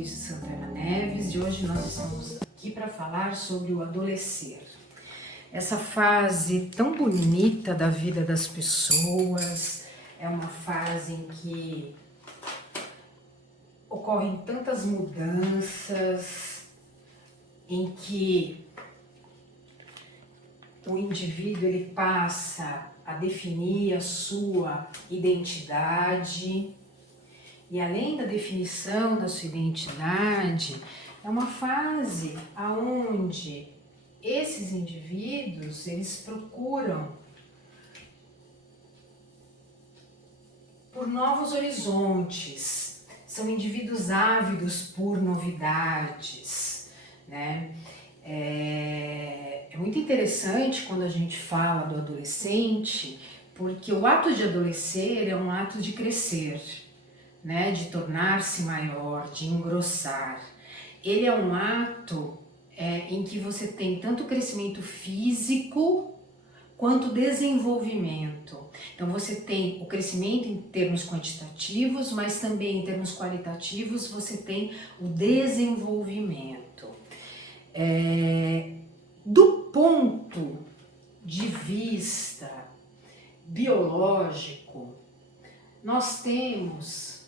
Rodrigues de Santana Neves e hoje nós estamos aqui para falar sobre o adolescer. Essa fase tão bonita da vida das pessoas, é uma fase em que ocorrem tantas mudanças, em que o indivíduo ele passa a definir a sua identidade. E além da definição da sua identidade, é uma fase onde esses indivíduos, eles procuram por novos horizontes, são indivíduos ávidos por novidades, né? É muito interessante quando a gente fala do adolescente, porque o ato de adolescer é um ato de crescer, né, de tornar-se maior, de engrossar. Ele é um ato em que você tem tanto crescimento físico quanto desenvolvimento. Então você tem o crescimento em termos quantitativos, mas também em termos qualitativos você tem o desenvolvimento. Do ponto de vista biológico, nós temos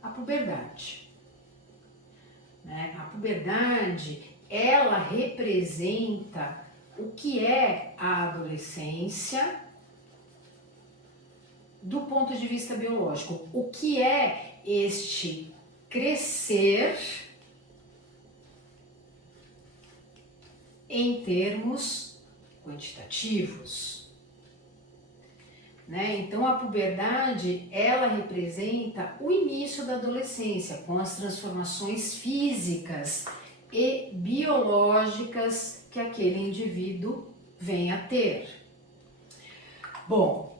a puberdade, né? A puberdade, ela representa o que é a adolescência do ponto de vista biológico. O que é este crescer em termos quantitativos. Né? Então a puberdade, ela representa o início da adolescência, com as transformações físicas e biológicas que aquele indivíduo vem a ter. Bom,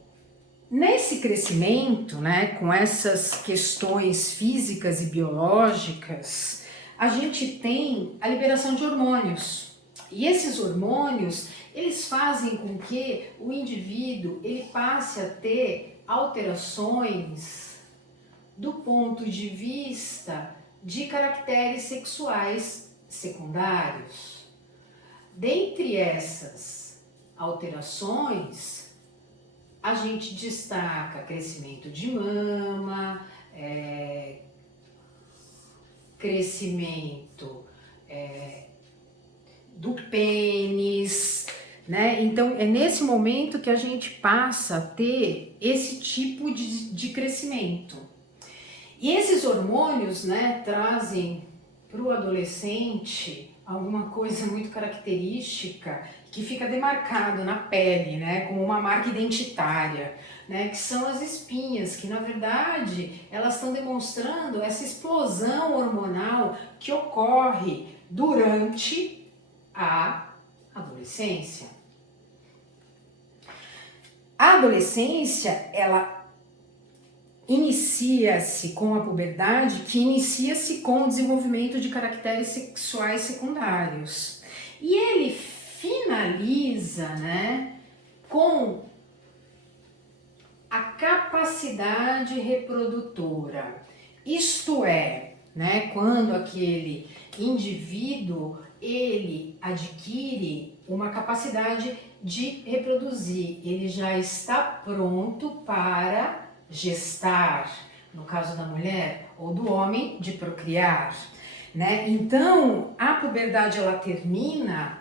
nesse crescimento, né, com essas questões físicas e biológicas, a gente tem a liberação de hormônios. E esses hormônios, eles fazem com que o indivíduo ele passe a ter alterações do ponto de vista de caracteres sexuais secundários. Dentre essas alterações, a gente destaca crescimento de mama, crescimento do pênis, né? Então é nesse momento que a gente passa a ter esse tipo de crescimento. E esses hormônios, né, trazem para o adolescente alguma coisa muito característica que fica demarcado na pele, né, como uma marca identitária, né, que são as espinhas, que na verdade elas estão demonstrando essa explosão hormonal que ocorre durante a adolescência. A adolescência, ela inicia-se com a puberdade, que inicia-se com o desenvolvimento de caracteres sexuais secundários. E ele finaliza, né, com a capacidade reprodutora. Isto é, né, quando aquele indivíduo ele adquire uma capacidade de reproduzir, ele já está pronto para gestar, no caso da mulher, ou do homem, de procriar, né? Então, a puberdade ela termina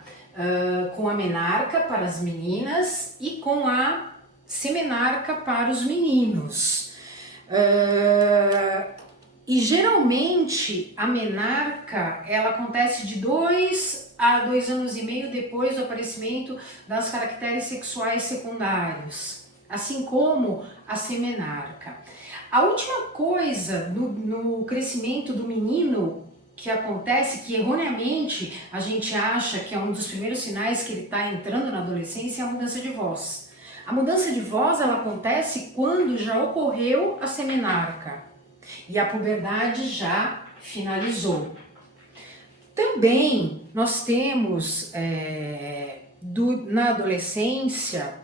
com a menarca para as meninas e com a semenarca para os meninos. E geralmente a menarca ela acontece de 2 a 2 anos e meio depois do aparecimento das caracteres sexuais secundários, assim como a semenarca. A última coisa no crescimento do menino que acontece, que erroneamente a gente acha que é um dos primeiros sinais que ele está entrando na adolescência, é a mudança de voz. A mudança de voz ela acontece quando já ocorreu a semenarca e a puberdade já finalizou. Também nós temos na adolescência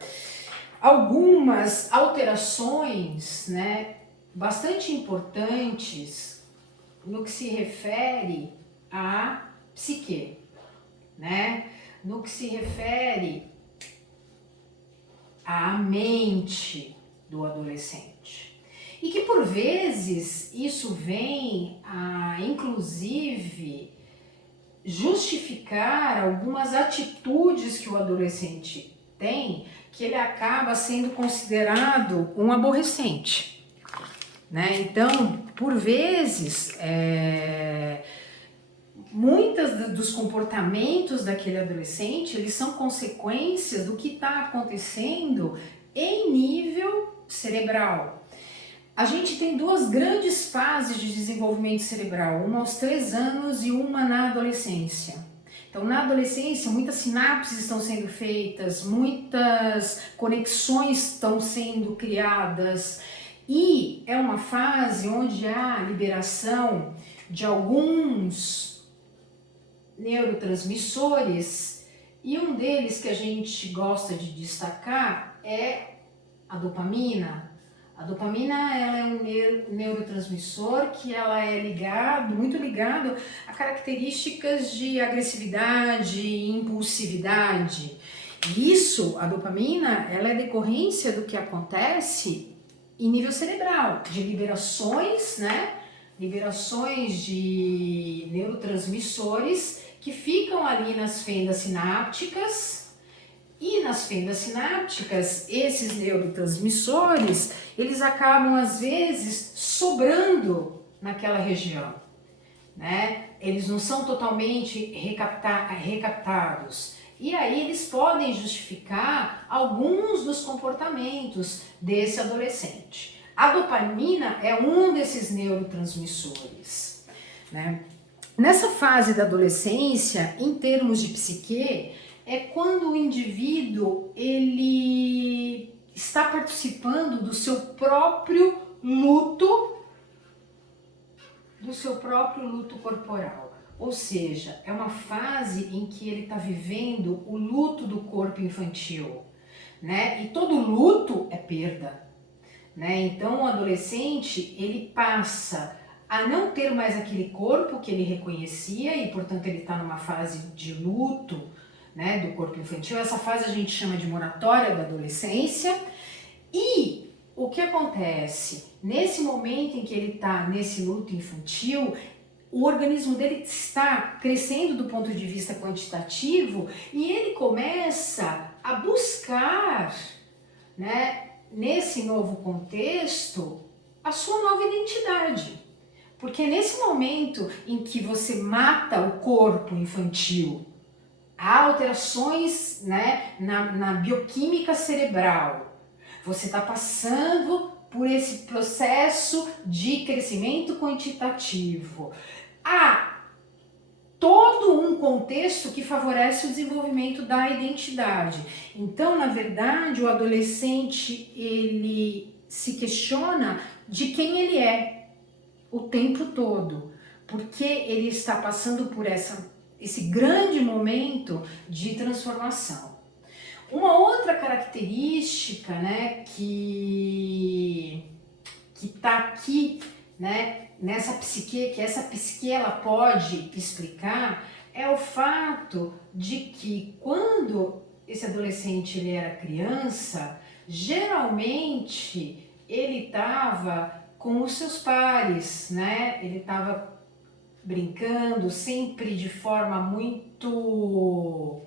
algumas alterações, né, bastante importantes no que se refere à psique, né? No que se refere à mente do adolescente. E que por vezes isso vem a, inclusive, justificar algumas atitudes que o adolescente tem, que ele acaba sendo considerado um aborrecente, né? Então, por vezes, muitos dos comportamentos daquele adolescente, eles são consequências do que está acontecendo em nível cerebral. A gente tem duas grandes fases de desenvolvimento cerebral, uma aos 3 anos e uma na adolescência. Então, na adolescência, muitas sinapses estão sendo feitas, muitas conexões estão sendo criadas, e é uma fase onde há liberação de alguns neurotransmissores, e um deles que a gente gosta de destacar é a dopamina. A dopamina, ela é um neurotransmissor que ela é muito ligado a características de agressividade e impulsividade. E isso, a dopamina, ela é decorrência do que acontece em nível cerebral, de liberações, né? Liberações de neurotransmissores que ficam ali nas fendas sinápticas. E nas fendas sinápticas, esses neurotransmissores, eles acabam às vezes sobrando naquela região, né? Eles não são totalmente recaptados. E aí eles podem justificar alguns dos comportamentos desse adolescente. A dopamina é um desses neurotransmissores, né? Nessa fase da adolescência, em termos de psique, é quando o indivíduo ele está participando do seu próprio luto corporal. Ou seja, é uma fase em que ele está vivendo o luto do corpo infantil, né? E todo luto é perda, né? Então o adolescente, ele passa a não ter mais aquele corpo que ele reconhecia e, portanto, ele está numa fase de luto, né, do corpo infantil. Essa fase a gente chama de moratória da adolescência. E o que acontece? Nesse momento em que ele está nesse luto infantil, o organismo dele está crescendo do ponto de vista quantitativo e ele começa a buscar, né, nesse novo contexto, a sua nova identidade. Porque nesse momento em que você mata o corpo infantil, há alterações, né, na bioquímica cerebral. Você está passando por esse processo de crescimento quantitativo. Há todo um contexto que favorece o desenvolvimento da identidade. Então, na verdade, o adolescente, ele se questiona de quem ele é o tempo todo, porque ele está passando por esse grande momento de transformação. Uma outra característica, né, que está aqui, né, nessa psique, que essa psique ela pode explicar, é o fato de que quando esse adolescente ele era criança, geralmente ele estava com os seus pares, né? Ele estava brincando sempre de forma muito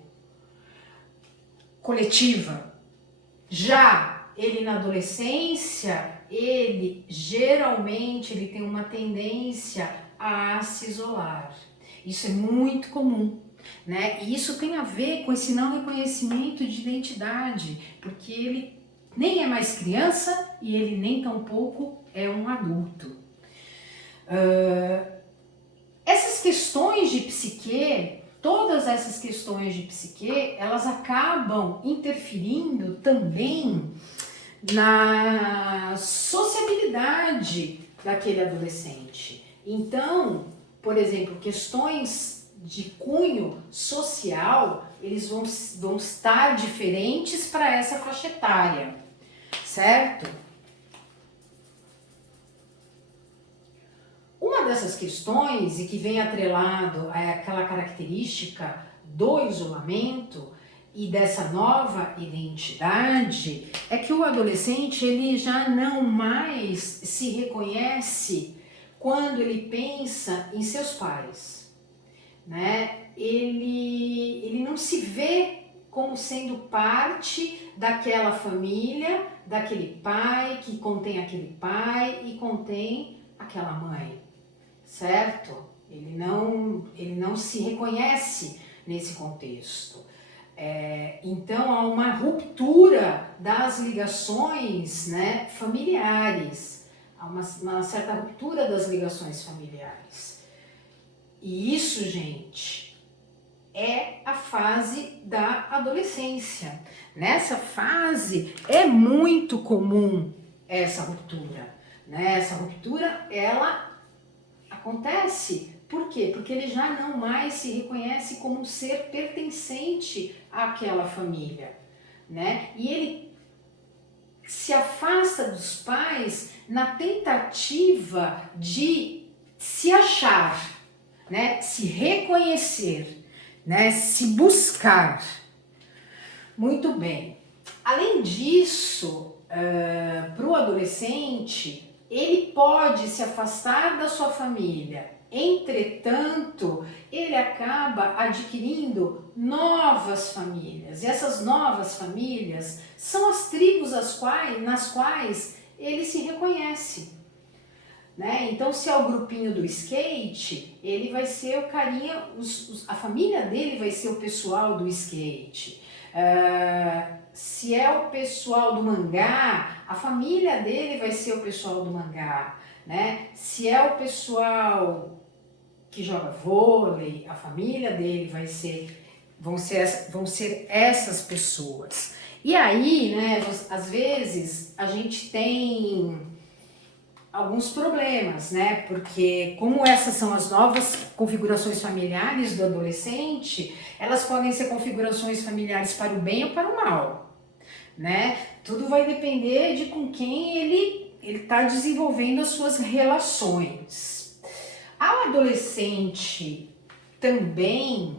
coletiva. Já ele na adolescência, ele geralmente ele tem uma tendência a se isolar. Isso é muito comum, né? E isso tem a ver com esse não reconhecimento de identidade, porque ele nem é mais criança e ele nem tampouco é um adulto. Essas questões de psique, todas essas questões de psique, elas acabam interferindo também na sociabilidade daquele adolescente. Então, por exemplo, questões de cunho social, eles vão estar diferentes para essa faixa etária, certo? Uma dessas questões, e que vem atrelado a aquela característica do isolamento e dessa nova identidade, é que o adolescente ele já não mais se reconhece quando ele pensa em seus pais, né? Ele não se vê como sendo parte daquela família, daquele pai que contém aquele pai e contém aquela mãe, certo? Ele não se reconhece nesse contexto. Então há uma ruptura das ligações, né, familiares, há uma certa ruptura das ligações familiares. E isso, gente, é a fase da adolescência. Nessa fase é muito comum essa ruptura, né? Essa ruptura, ela acontece. Por quê? Porque ele já não mais se reconhece como um ser pertencente àquela família, né? E ele se afasta dos pais na tentativa de se achar, né? Se reconhecer, né? Se buscar. Muito bem. Além disso, para o adolescente, ele pode se afastar da sua família. Entretanto, ele acaba adquirindo novas famílias. E essas novas famílias são as tribos nas quais ele se reconhece, né? Então, se é o grupinho do skate, ele vai ser o carinha, a família dele vai ser o pessoal do skate. Se é o pessoal do mangá, a família dele vai ser o pessoal do mangá, né? Se é o pessoal que joga vôlei, a família dele vão ser essas pessoas. E aí, né, às vezes a gente tem alguns problemas, né? Porque como essas são as novas configurações familiares do adolescente, elas podem ser configurações familiares para o bem ou para o mal, né? Tudo vai depender de com quem ele está desenvolvendo as suas relações. Ao adolescente também,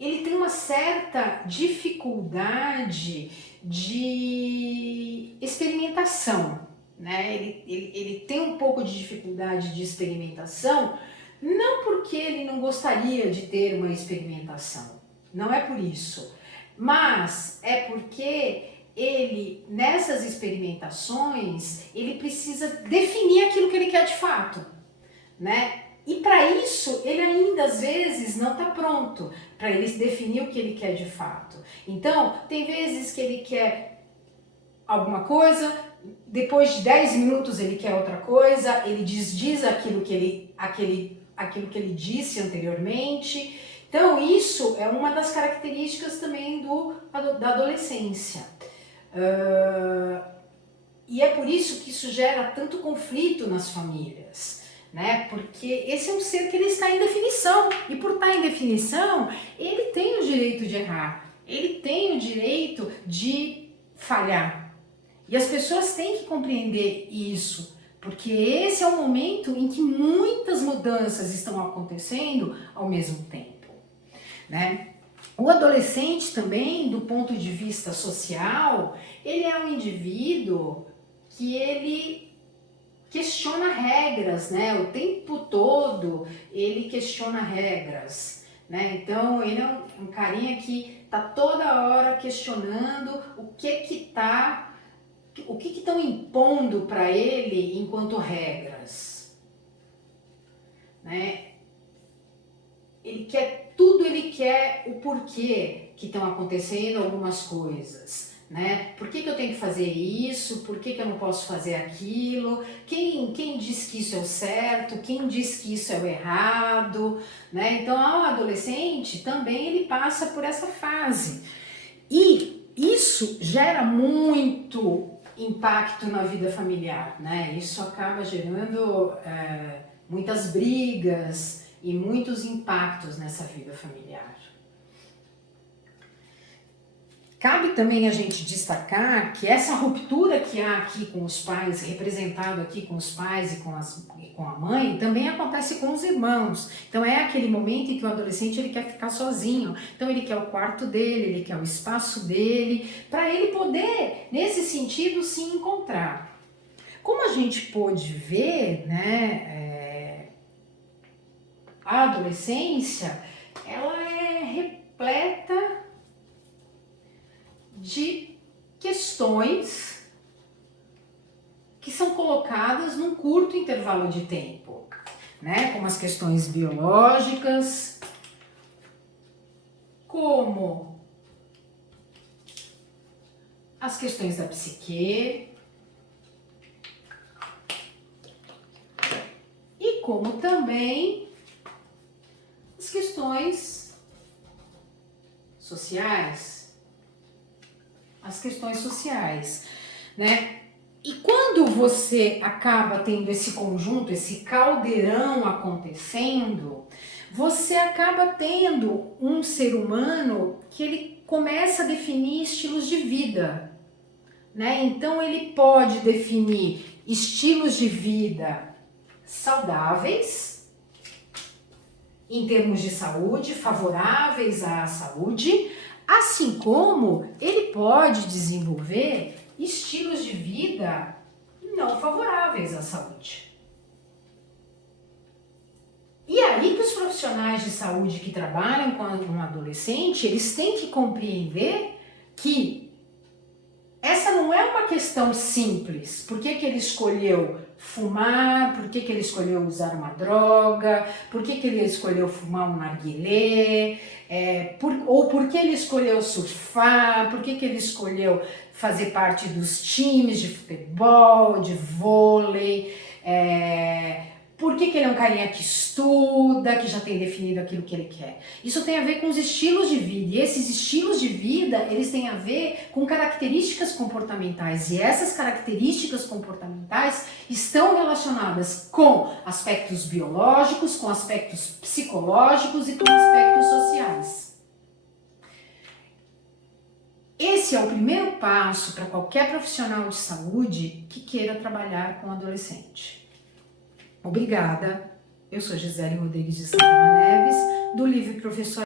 ele tem uma certa dificuldade de experimentação, né? Ele tem um pouco de dificuldade de experimentação, não porque ele não gostaria de ter uma experimentação, não é por isso, mas é porque ele, nessas experimentações, ele precisa definir aquilo que ele quer de fato, né? E para isso, ele ainda às vezes não está pronto para ele definir o que ele quer de fato. Então, tem vezes que ele quer alguma coisa, depois de 10 minutos ele quer outra coisa, ele desdiz aquilo que ele disse anteriormente. Então, isso é uma das características também da adolescência. E é por isso que isso gera tanto conflito nas famílias, né? Porque esse é um ser que ele está em definição, e por estar em definição, ele tem o direito de errar, ele tem o direito de falhar. E as pessoas têm que compreender isso, porque esse é o momento em que muitas mudanças estão acontecendo ao mesmo tempo, né? O adolescente também, do ponto de vista social, ele é um indivíduo que ele questiona regras, né? O tempo todo ele questiona regras, né? Então ele é um carinha que tá toda hora questionando o que estão impondo para ele enquanto regras, né? Ele quer o porquê que estão acontecendo algumas coisas, né? Por que eu tenho que fazer isso? Por que eu não posso fazer aquilo? Quem diz que isso é o certo? Quem diz que isso é o errado? Né? Então, ao adolescente também ele passa por essa fase. E isso gera muito impacto na vida familiar, né? Isso acaba gerando muitas brigas e muitos impactos nessa vida familiar. Cabe também a gente destacar que essa ruptura que há aqui com os pais, representado aqui com os pais e com a mãe, também acontece com os irmãos. Então é aquele momento em que o adolescente ele quer ficar sozinho. Então ele quer o quarto dele, ele quer o espaço dele, para ele poder, nesse sentido, se encontrar. Como a gente pôde ver, né, a adolescência, ela é repleta de questões que são colocadas num curto intervalo de tempo, né? Como as questões biológicas, como as questões da psique e como também as questões sociais. As questões sociais, né? E quando você acaba tendo esse conjunto, esse caldeirão acontecendo, você acaba tendo um ser humano que ele começa a definir estilos de vida, né? Então ele pode definir estilos de vida saudáveis, em termos de saúde, favoráveis à saúde, assim como ele pode desenvolver estilos de vida não favoráveis à saúde. E aí que os profissionais de saúde que trabalham com um adolescente, eles têm que compreender que essa não é uma questão simples. Por que ele escolheu fumar? Por que ele escolheu usar uma droga? Por que ele escolheu fumar um narguilé? Ou por que ele escolheu surfar? Por que ele escolheu fazer parte dos times de futebol, de vôlei? Por que ele é um carinha que estuda, que já tem definido aquilo que ele quer? Isso tem a ver com os estilos de vida. E esses estilos de vida, eles têm a ver com características comportamentais. E essas características comportamentais estão relacionadas com aspectos biológicos, com aspectos psicológicos e com aspectos sociais. Esse é o primeiro passo para qualquer profissional de saúde que queira trabalhar com adolescente. Obrigada, eu sou Gisele Rodrigues de Santana Neves, do livro Professor